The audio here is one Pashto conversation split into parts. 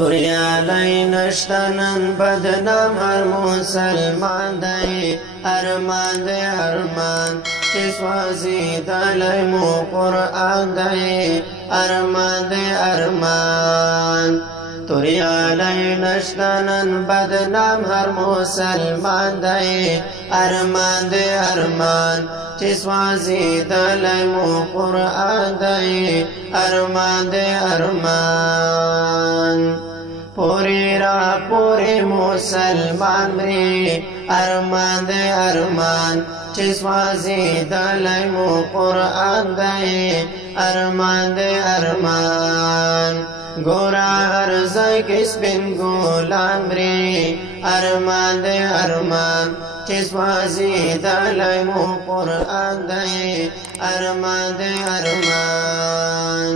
توریالی نشتنن بدنام هر مسلمان دی ارمان دی ارمان چی سوزیدلی موقران دی ارمان دی ارمان توریالی نشتنن بدنام هر مسلمان دی ارمان دی ارمان چی سوزیدلی موقران دی ارمان دی ارمان پوری را پوری مسلمان مری ارمان دی ارمان چی سوزیدلی موقران دی ارمان دی ارمان گورا هر ځای کې سپین ګلان مري ارمان دی ارمان چې سوزیدلی مو قرآن دی ارمان دی ارمان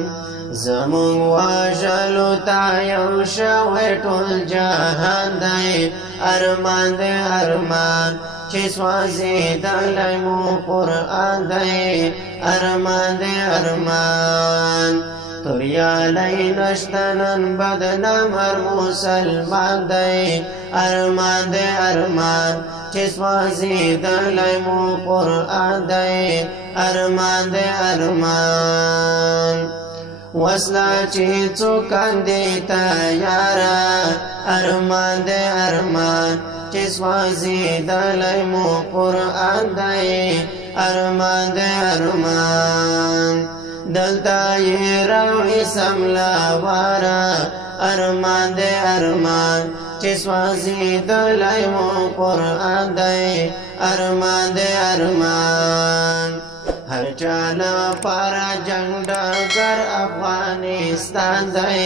زمون وژلو ته یو شوی ټول جهان دی ارمان دی ارمان چې سوزیدلی مو قرآن دی ارمان دی ارمان توریالی نشتنن بدنام هر مسلمان دی ارمان دی ارمان چی سوزیدلی مو قرآن دی ارمان دی ارمان وصلا چی څوکان دی تیارا ارمان دی ارمان چی سوزیدلی مو قرآن دی ارمان دی ارمان دلتا یې راوړي سملاواره ارمان دی ارمان چې سوزیدلی مو قرآن دی ارمان دی ارمان هر چا لپاره جنګ ډګر افغانستان دی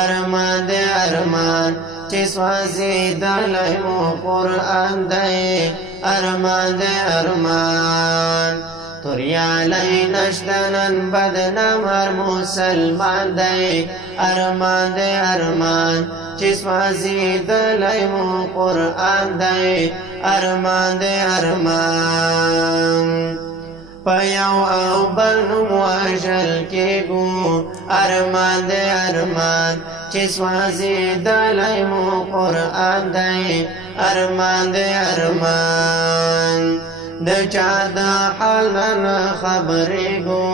ارمان دی ارمان چې سوزیدلی مو قرآن دی ارمان دی ارمان توریالی نشتنن بدنام هر مسلمان دی ارمان دی ارمان چی سوزیدلی مو قرآن دی ارمان دی ارمان پیو او بل نوم وژل کیږو ارمان دی ارمان چی سوزیدلی مو قرآن دی ارمان دی ارمان د چا د حال نه خبرېږو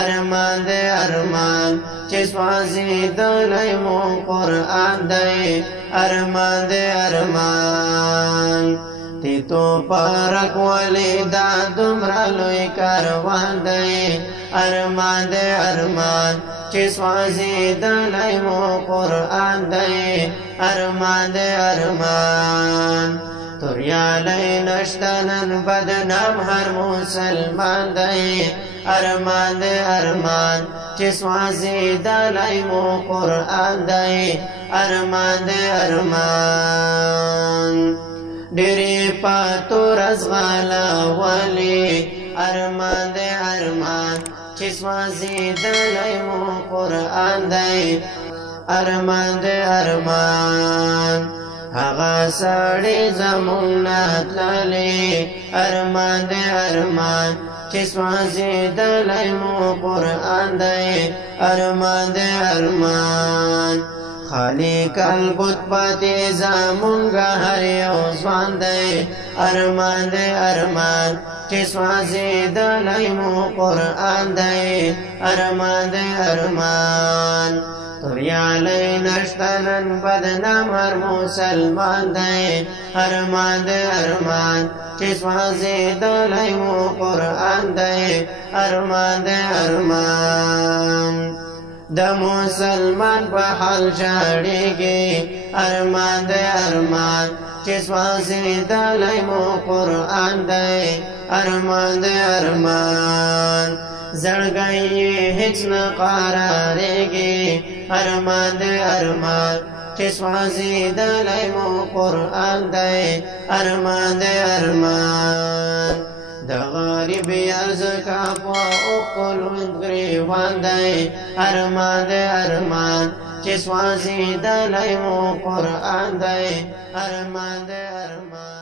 ارمان دی ارمان چې سوزیدلی مو قرآن دی ارمان دی ارمان تی تو پرک ولی دا دومره لوی کاروان دی ارمان دی ارمان چې سوزیدلی مو قرآن دی ارمان دی ارمان توریالی نشتنن بدنام هر مسلمان دی ارمان دی ارمان چې سوزیدلی مو قرآن دی ارمان دی ارمان ډېرې پاتور ازغلولی ارمان دی ارمان چې سوزیدلی مو قرآن دی ارمان دی ارمان هغه سړی زمونږ تللی ارمان دی ارمان چې سوزیدلی مو قرآن دی ارمان دی ارمان خالق البت پاتې زمونږ هر یو ځوان دی ارمان دی ارمان چې سوزیدلی مو قرآن دی ارمان دی ارمان توریالی نشتنن بدنام هر مسلمان دی ارمان دی ارمان چې سوزیدلی مو قرآن دی ارمان دی ارمان د مسلمان په حال ژړېږي ارمان دی ارمان چې سوزیدلی مو قرآن دی ارمان دی ارمان زړګی هیڅ نه قرارېږي ارمان دی ارمان چې سوزیدلی مو قرآن دی ارمان دی ارمان د غریب یزکا په اوښکو لوند ګریوان دی ارمان دی ارمان چې سوزیدلی مو قرآن دی ارمان دی ارمان